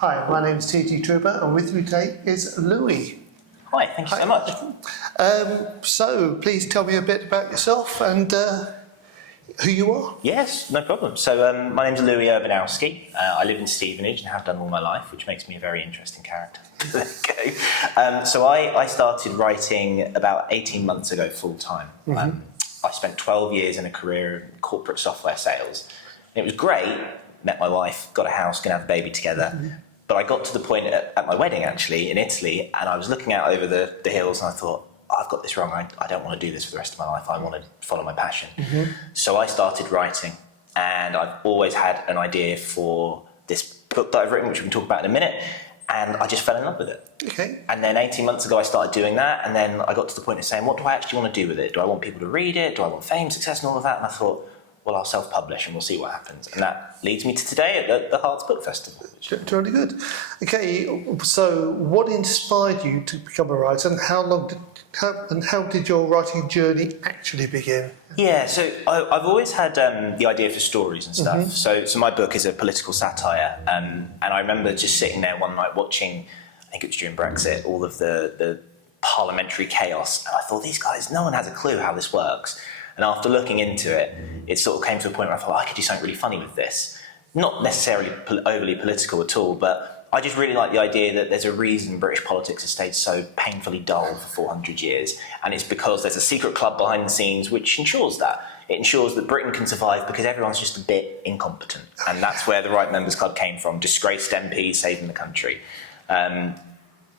Hi, my name is T.G. Trooper, and with me today is Louis. Hi, thank you so much. So, please tell me a bit about yourself and who you are. Yes, no problem. So, my name's Louis Urbanowski. I live in Stevenage and have done all my life, which makes me a very interesting character. There you go. So, I started writing about 18 months ago full-time. I spent 12 years in a career in corporate software sales. And it was great. Met my wife, got a house, gonna have a baby together. But I got to the point at my wedding, actually, in Italy, and I was looking out over the hills and I thought, I've got this wrong. I don't want to do this for the rest of my life. I want to follow my passion. So I started writing, and I've always had an idea for this book that I've written, which we can talk about in a minute, and I just fell in love with it. Okay. And then 18 months ago, I started doing that, and then I got to the point of saying, what do I actually want to do with it? Do I want people to read it? Do I want fame, success, and all of that? And I thought, well, I'll self-publish and we'll see what happens. And that leads me to today at the Herts Book Festival. Really good. Okay, so what inspired you to become a writer, and how did your writing journey actually begin? Yeah, so I've always had the idea for stories and stuff. So my book is a political satire, and I remember just sitting there one night watching, I think it was during Brexit, all of the parliamentary chaos, and I thought, these guys, no one has a clue how this works. And after looking into it, it sort of came to a point where I thought, I could do something really funny with this. Not necessarily overly political at all, but I just really like the idea that there's a reason British politics has stayed so painfully dull for 400 years. And it's because there's a secret club behind the scenes which ensures that. It ensures that Britain can survive because everyone's just a bit incompetent. And that's where the Right Members Club came from, disgraced MPs saving the country. And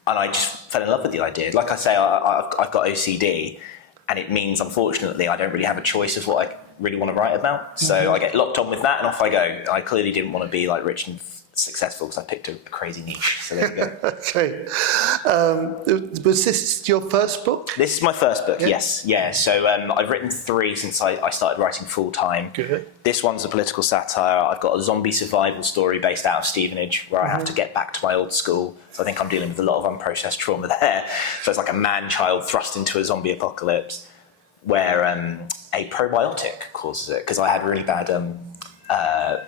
I just fell in love with the idea. Like I say, I've got OCD. And it means, unfortunately, I don't really have a choice of what I really want to write about. So I get locked on with that and off I go. I clearly didn't want to be like rich and successful because I picked a crazy niche. So there you go. Okay. Was this your first book? This is my first book, yes. Yeah. So I've written 3 since I started writing full time. Good. This one's a political satire. I've got a zombie survival story based out of Stevenage where I have to get back to my old school. So I think I'm dealing with a lot of unprocessed trauma there. So it's like a man-child thrust into a zombie apocalypse where a probiotic causes it, because I had really bad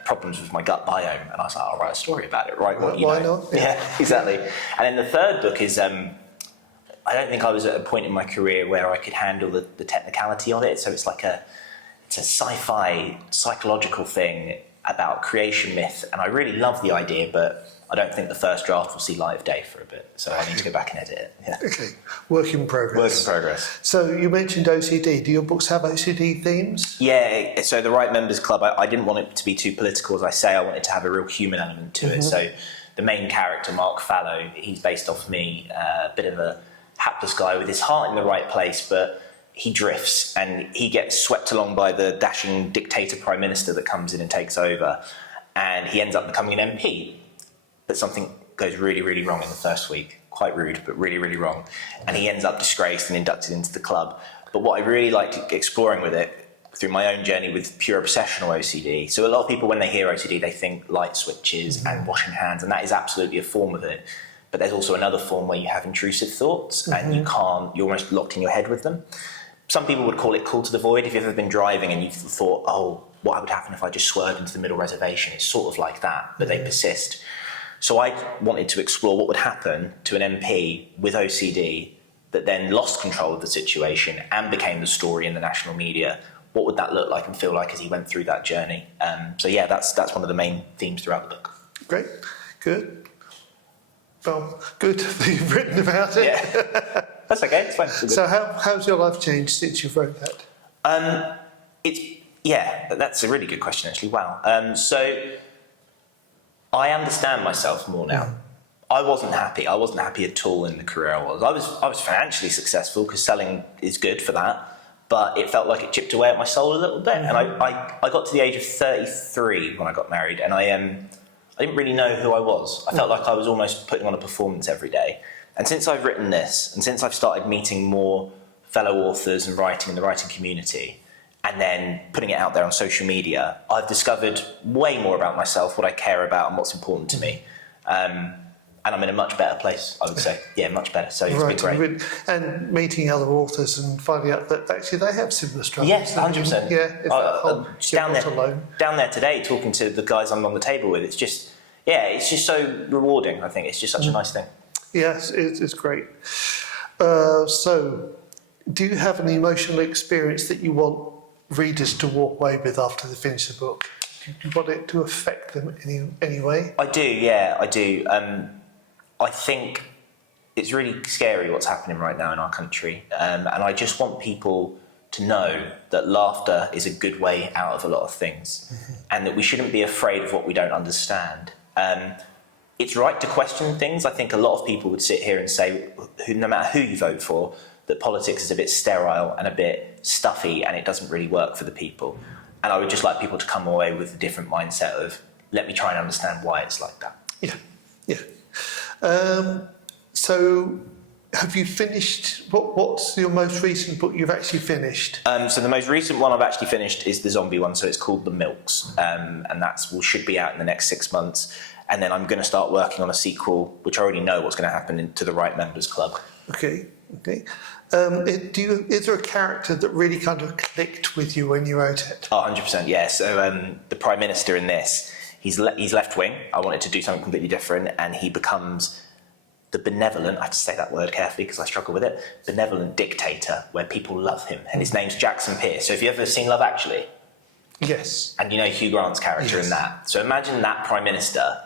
problems with my gut biome, and I was like, I'll write a story about it, right? Why not? Yeah, exactly. And then the third book is, I don't think I was at a point in my career where I could handle the technicality of it, so it's a sci-fi psychological thing about creation myth, and I really love the idea, but I don't think the first draft will see light of day for a bit, so I need to go back and edit it. Yeah. Okay, work in progress. Work in progress. So you mentioned OCD. Do your books have OCD themes? Yeah, so the Right Members Club, I didn't want it to be too political, as I say. I wanted to have a real human element to it. So the main character, Mark Fallow, he's based off me, a bit of a hapless guy with his heart in the right place, but he drifts and he gets swept along by the dashing dictator prime minister that comes in and takes over, and he ends up becoming an MP. But something goes really, really wrong in the first week. Quite rude, but really, really wrong. And he ends up disgraced and inducted into the club. But what I really liked exploring with it, through my own journey with pure obsessional OCD. So a lot of people, when they hear OCD, they think light switches and washing hands, and that is absolutely a form of it. But there's also another form where you have intrusive thoughts, and you're almost locked in your head with them. Some people would call it call to the void. If you've ever been driving and you've thought, oh, what would happen if I just swerved into the middle reservation? It's sort of like that, but they persist. So I wanted to explore what would happen to an MP with OCD that then lost control of the situation and became the story in the national media. What would that look like and feel like as he went through that journey? So yeah, that's one of the main themes throughout the book. Great, good. Well, good that you've written about it. Yeah, that's okay, it's fine. So how's your life changed since you've wrote that? Yeah, that's a really good question actually, wow. So I understand myself more now. I wasn't happy. I wasn't happy at all in the career I was. I was financially successful because selling is good for that, but it felt like it chipped away at my soul a little bit. And I got to the age of 33 when I got married, and I didn't really know who I was. I felt like I was almost putting on a performance every day. And since I've written this, and since I've started meeting more fellow authors and writing in the writing community, and then putting it out there on social media, I've discovered way more about myself, what I care about and what's important to me. And I'm in a much better place, I would say. Yeah, much better. So it's been great. And meeting other authors and finding out that actually they have similar struggles. Yes, 100%. Yeah, down there today, talking to the guys I'm on the table with, it's just, yeah, it's just so rewarding. I think it's just such a nice thing. Yes, it's great. So, do you have an emotional experience that you want readers to walk away with after they finish the book? Do you want it to affect them in any way? I do, yeah, I do. I think it's really scary what's happening right now in our country, and I just want people to know that laughter is a good way out of a lot of things, and that we shouldn't be afraid of what we don't understand. It's right to question things. I think a lot of people would sit here and say, no matter who you vote for, that politics is a bit sterile and a bit stuffy and it doesn't really work for the people. And I would just like people to come away with a different mindset of, let me try and understand why it's like that. Yeah. So, have you finished, what's your most recent book you've actually finished? So the most recent one I've actually finished is the zombie one, so it's called The Milks, and should be out in the next 6 months. And then I'm going to start working on a sequel, which I already know what's going to happen to the Right Members Club. Okay. Is there a character that really kind of clicked with you when you wrote it? Oh, 100%, yeah. So the Prime Minister in this, he's left-wing. I wanted to do something completely different, and he becomes the benevolent, I have to say that word carefully because I struggle with it, benevolent dictator where people love him. And his name's Jackson Pearce. So have you ever seen Love Actually? Yes. And you know Hugh Grant's character in that. So imagine that Prime Minister,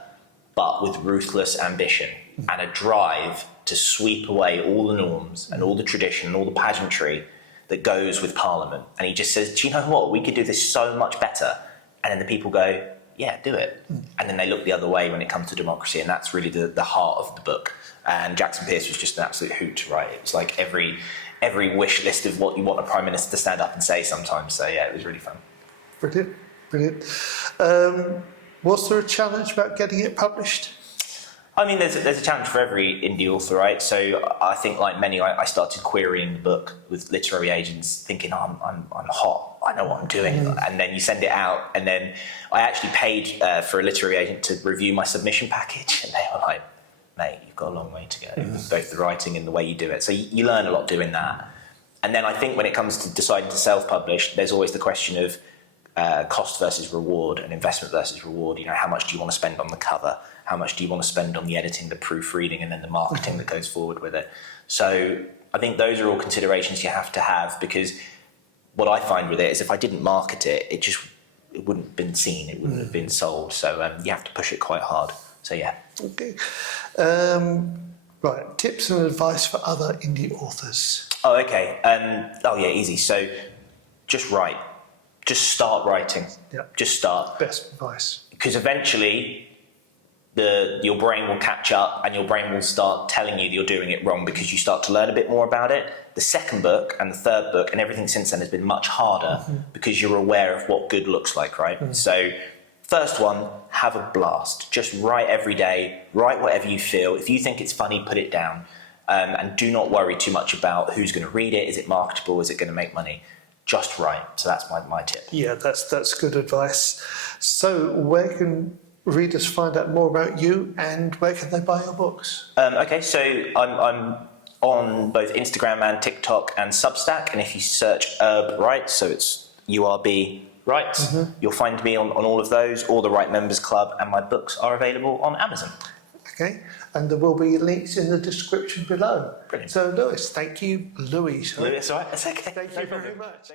but with ruthless ambition and a drive to sweep away all the norms and all the tradition and all the pageantry that goes with Parliament. And he just says, do you know what? We could do this so much better. And then the people go, yeah, do it. And then they look the other way when it comes to democracy. And that's really the heart of the book. And Jackson Pearce was just an absolute hoot to write. It was like every wish list of what you want a Prime Minister to stand up and say sometimes. So yeah, it was really fun. Brilliant. Was there a challenge about getting it published? I mean, there's a challenge for every indie author, right? So I think, like many, I started querying the book with literary agents, thinking, oh, I'm hot, I know what I'm doing, and then you send it out, and then I actually paid for a literary agent to review my submission package, and they were like, mate, you've got a long way to go, both the writing and the way you do it. So you learn a lot doing that, and then I think when it comes to deciding to self-publish, there's always the question of cost versus reward and investment versus reward. You know, how much do you want to spend on the cover? How much do you want to spend on the editing, the proofreading, and then the marketing that goes forward with it? So I think those are all considerations you have to have, because what I find with it is if I didn't market it, it wouldn't have been seen, it wouldn't have been sold. So you have to push it quite hard. So yeah. Okay. Right, tips and advice for other indie authors. Oh, okay. Easy. So just write. Just start writing. Yep. Just start. Best advice. Because eventually your brain will catch up and your brain will start telling you that you're doing it wrong because you start to learn a bit more about it. The second book and the third book and everything since then has been much harder because you're aware of what good looks like, right? So first one, have a blast. Just write every day. Write whatever you feel. If you think it's funny, put it down. And do not worry too much about who's going to read it. Is it marketable? Is it going to make money? Just write. So that's my tip. Yeah, that's good advice. So where can readers find out more about you, and where can they buy your books? Okay, so I'm on both Instagram and TikTok and Substack, and if you search Urb Right, so it's URB Right, you'll find me on all of those, or the Right Members Club, and my books are available on Amazon. Okay, and there will be links in the description below. Brilliant. So Louis, thank you, Louis. Louis, that's all right, that's okay. Thank you very much.